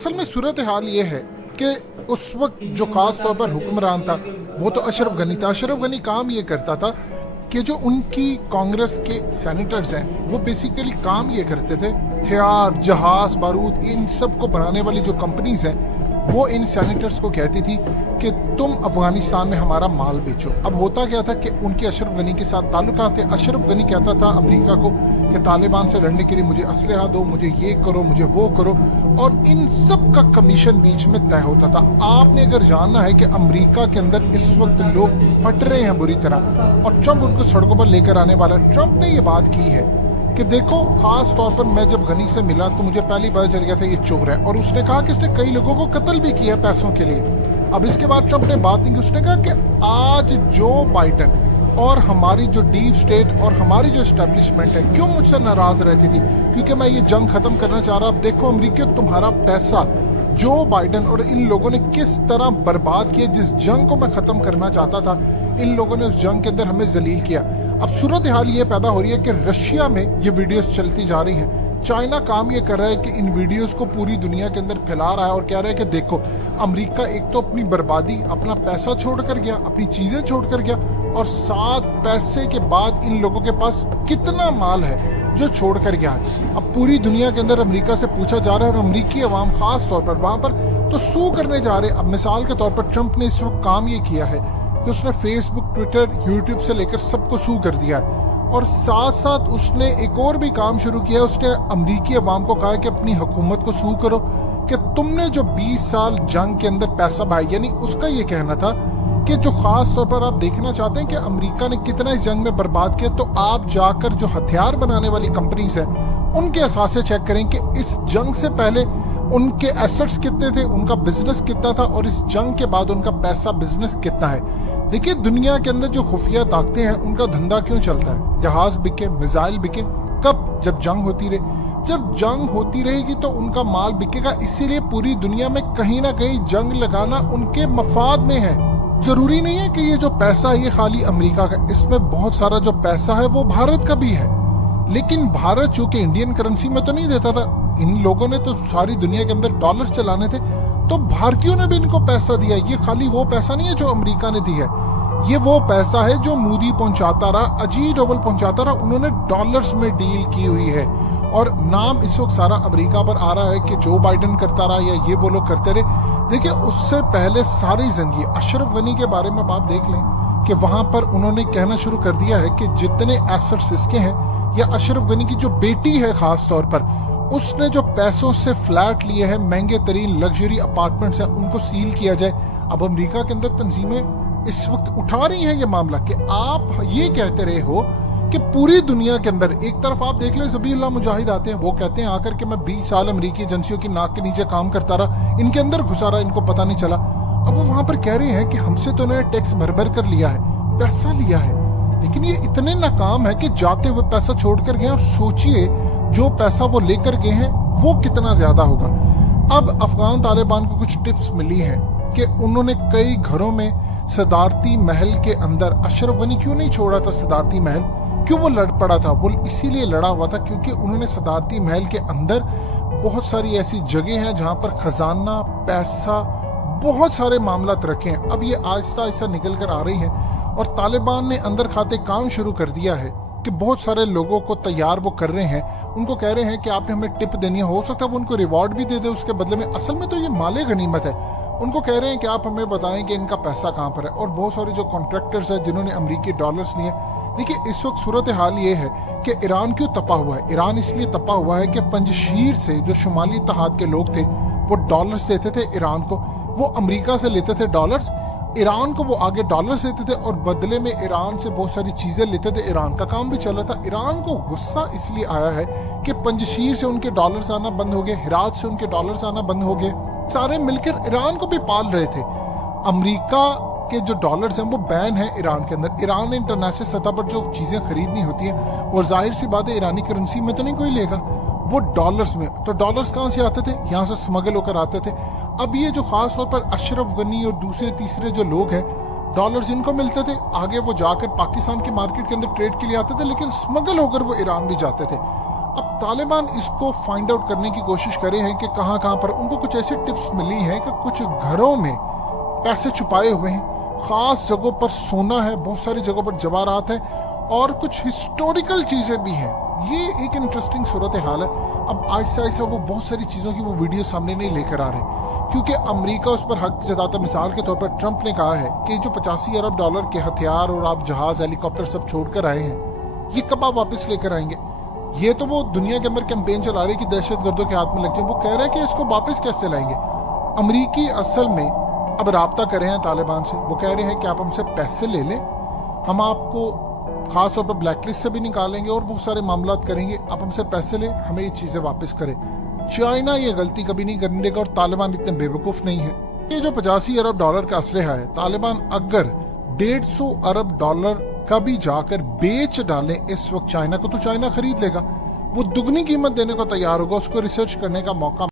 असल में सूरत हाल ये है कि उस वक्त जो खास तौर पर हुक्मरान था वो तो अशरफ गनी था। अशरफ गनी काम ये करता था कि जो उनकी कांग्रेस के सेनेटर्स हैं वो बेसिकली काम ये करते थे, हथियार, जहाज, बारूद, इन सब को बनाने वाली जो कंपनीज हैं वो इन सेनेटर्स को कहती थी कि तुम अफगानिस्तान में हमारा माल बेचो। अब होता क्या था कि उनके अशरफ गनी के साथ ताल्लुकात थे। अशरफ गनी कहता था अमेरिका को कि तालिबान से लड़ने के लिए मुझे असलहा दो, मुझे ये करो, मुझे वो करो, और इन सब का कमीशन बीच में तय होता था। आपने अगर जानना है कि अमेरिका के अंदर इस वक्त लोग फट रहे हैं बुरी तरह और ट्रंप उनको सड़कों पर लेकर आने वाला है, ट्रंप ने ये बात की है कि देखो, खास तौर पर मैं जब गनी से मिला तो मुझे पहली बार चल गया था ये चोर है, और उसने कहा कि इसने कई लोगों को कत्ल भी किया पैसों के लिए। अब इसके बाद ट्रंप ने बात नहीं की, उसने कहा कि आज जो बाइडन और हमारी जो डीप स्टेट और हमारी जो एस्टेब्लिशमेंट है क्यों मुझसे नाराज रहती थी, क्योंकि मैं ये जंग खत्म करना चाह रहा। अब देखो अमेरिका, तुम्हारा पैसा जो बाइडन और इन लोगों ने किस तरह बर्बाद किया। जिस जंग को मैं खत्म करना चाहता था इन लोगों ने उस जंग के अंदर हमें जलील किया। अब सूरत हाल ये पैदा हो रही है कि रशिया में ये वीडियोस चलती जा रही हैं। चाइना काम ये कर रहा है कि इन वीडियोस को पूरी दुनिया के अंदर फैला रहा है और कह रहा है कि देखो, अमेरिका एक तो अपनी बर्बादी, अपना पैसा छोड़ कर गया, अपनी चीजें छोड़ कर गया, और साथ पैसे के बाद इन लोगों के पास कितना माल है जो छोड़ कर गया है। अब पूरी दुनिया के अंदर अमेरिका से पूछा जा रहा है और अमेरिकी अवाम खास तौर पर वहां पर तो सू करने जा रहे हैं। अब मिसाल के तौर पर ट्रंप ने इस वक्त काम ये किया है कि उसने फेसबुक, ट्विटर, यूट्यूब से लेकर सबको सू कर दिया है, और साथ साथ उसने एक और भी काम शुरू किया। उसने अमरीकी अवाम को कहा कि अपनी हुकूमत को सू करो कि तुमने जो 20 साल जंग के अंदर पैसा बहाया, यानी उसका ये कहना था कि जो खास तौर पर आप देखना चाहते हैं कि अमेरिका ने कितना इस जंग में बर्बाद किया, तो आप जाकर जो हथियार बनाने वाली कंपनीज हैं उनके असासे चेक करें कि इस जंग से पहले उनके एसेट्स कितने थे, उनका बिजनेस कितना था, और इस जंग के बाद उनका पैसा बिजनेस कितना है। देखिए, दुनिया के अंदर जो खुफिया ताकतें हैं उनका धंधा क्यों चलता है। जहाज बिके, मिसाइल बिके, कब? जब जंग होती रहे। जब जंग होती रहेगी तो उनका माल बिकेगा। इसीलिए पूरी दुनिया में कहीं ना कहीं जंग लगाना उनके मफाद में है। जरूरी नहीं है कि ये जो पैसा है ये खाली अमेरिका का, इसमें बहुत सारा जो पैसा है वो भारत का भी है। लेकिन भारत चूंकि इंडियन करेंसी में तो नहीं देता था, इन लोगों ने तो सारी दुनिया के अंदर डॉलर्स चलाने थे, तो भारतीयों ने भी इनको पैसा दिया। ये खाली वो पैसा नहीं है जो अमेरिका ने दी है, ये वो पैसा है जो मोदी पहुंचाता रहा, अजीत डोवल पहुंचाता रहा। उन्होंने डॉलर्स में डील की हुई है, और नाम इस वक्त सारा अमेरिका पर आ रहा है कि जो बाइडन करता रहा या ये वो लोग करते रहे। देखिए, उससे पहले सारी जिंदगी अशरफ गनी के बारे में आप देख लें कि वहां पर उन्होंने कहना शुरू कर दिया है कि जितने एसेट्स इसके हैं, या अशरफ गनी की जो बेटी है खास तौर पर, उसने जो पैसों से फ्लैट लिए हैं, महंगे तरीन लग्जरी अपार्टमेंट्स हैं, उनको सील किया जाए। अब अमेरिका के अंदर तंजीमें इस वक्त उठा रही हैं ये मामला कि आप ये कहते रहे हो कि पूरी दुनिया के अंदर एक तरफ आप देख लें ज़बीहुल्लाह मुजाहिद आते हैं, वो कहते हैं आकर के मैं 20 साल अमेरिकी एजेंसियों की नाक के नीचे काम करता रहा, इनके अंदर घुसा रहा, इनको पता नहीं चला। अब वो वहां पर कह रहे हैं कि हमसे तो उन्होंने टैक्स भर कर लिया है, पैसा लिया है, लेकिन ये इतने नाकाम है कि जाते हुए पैसा छोड़ कर गए। और सोचिए जो पैसा वो लेकर गए हैं वो कितना ज्यादा होगा। अब अफगान तालिबान को कुछ टिप्स मिली हैं कि उन्होंने कई घरों में सदारती महल के अंदर, अशरफ गनी क्यों नहीं छोड़ा था सदारती महल, क्यों वो लड़ पड़ा था? वो इसीलिए लड़ा हुआ था क्योंकि उन्होंने सदारती महल के अंदर बहुत सारी ऐसी जगह हैं जहां पर खजाना, पैसा, बहुत सारे मामलात रखे हैं। अब ये आहिस्ता आहिस्ता निकल कर आ रही है, और तालिबान ने अंदर खाते काम शुरू कर दिया है कि बहुत सारे लोगों को तैयार वो कर रहे हैं, उनको कह रहे हैं कि आपने हमें टिप देनी है, हो सकता है वो उनको रिवॉर्ड भी दे दे उसके बदले में। असल में तो ये माले गनीमत है। उनको कह रहे हैं कि आप हमें बताएं कि इनका पैसा कहाँ पर है। और बहुत सारे जो कॉन्ट्रैक्टर्स हैं जिन्होंने अमेरिकी डॉलर्स लिए। देखिए, इस वक्त सूरत हाल ये है कि ईरान क्यों तपा हुआ है। ईरान इसलिए तपा हुआ है कि पंजशीर से जो शुमाली इत्तेहाद के लोग थे वो डॉलर्स देते थे ईरान को, वो अमेरिका से लेते थे डॉलर्स, ईरान को वो आगे डॉलर्स देते थे, और बदले में ईरान से बहुत सारी चीजें लेते थे। ईरान का काम भी चल रहा था। ईरान को गुस्सा इसलिए आया है कि पंजशीर से उनके डॉलर्स आना बंद हो गए, हिरात से उनके डॉलर्स आना बंद हो गए। सारे मिलकर ईरान को भी पाल रहे थे। अमेरिका के जो डॉलर्स हैं वो बैन है ईरान के अंदर। ईरान ने इंटरनेशनल सतह पर जो चीजें खरीदनी होती हैं वो जाहिर सी बात है ईरानी करेंसी में तो नहीं कोई लेगा, वो डॉलर्स में। तो डॉलर्स कहाँ से आते थे? यहाँ से स्मगल होकर आते थे। अब ये जो खास तौर पर अशरफ गनी और दूसरे तीसरे जो लोग हैं, डॉलर्स इनको मिलते थे, आगे वो जाकर पाकिस्तान की मार्केट के अंदर ट्रेड के लिए आते थे, लेकिन स्मगल होकर वो ईरान भी जाते थे। अब तालिबान इसको फाइंड आउट करने की कोशिश करे हैं कि कहाँ कहाँ पर उनको कुछ ऐसी टिप्स मिली हैं कि कुछ घरों में पैसे छुपाए हुए हैं, खास जगहों पर सोना है, बहुत सारी जगहों पर जवाहरात है और कुछ हिस्टोरिकल चीजें भी हैं। ये एक इंटरेस्टिंग सूरत हाल है। अब आहिस्ता आहिस्ता वो बहुत सारी चीजों की वो वीडियो सामने नहीं लेकर आ रहे क्योंकि अमेरिका उस पर हक जताता। मिसाल के तौर पर ट्रंप ने कहा है कि जो 85 अरब डॉलर के हथियार और आप जहाज हेलीकॉप्टर सब छोड़कर आए हैं, ये कब आप वापस लेकर आएंगे? ये तो वो दुनिया के अंदर कैंपेन चला रहे कि दहशतगर्दों के हाथ में लग जाए। वो कह रहे हैं कि इसको वापस कैसे लाएंगे। अमरीकी असल में अब राब्ता कर रहे हैं तालिबान से। वो कह रहे हैं कि आप हमसे पैसे ले लें, हम आपको खास तौर पर ब्लैकलिस्ट से भी निकालेंगे और बहुत सारे मामला करेंगे, आप हमसे पैसे लें, हमें ये चीजें वापस करें। चाइना ये गलती कभी नहीं करने देगा और तालिबान इतने बेवकूफ नहीं है। ये जो 85 अरब डॉलर का असलहा है, तालिबान अगर 150 अरब डॉलर का भी जाकर बेच डालें इस वक्त चाइना को, तो चाइना खरीद लेगा। वो दुगनी कीमत देने को तैयार होगा, उसको रिसर्च करने का मौका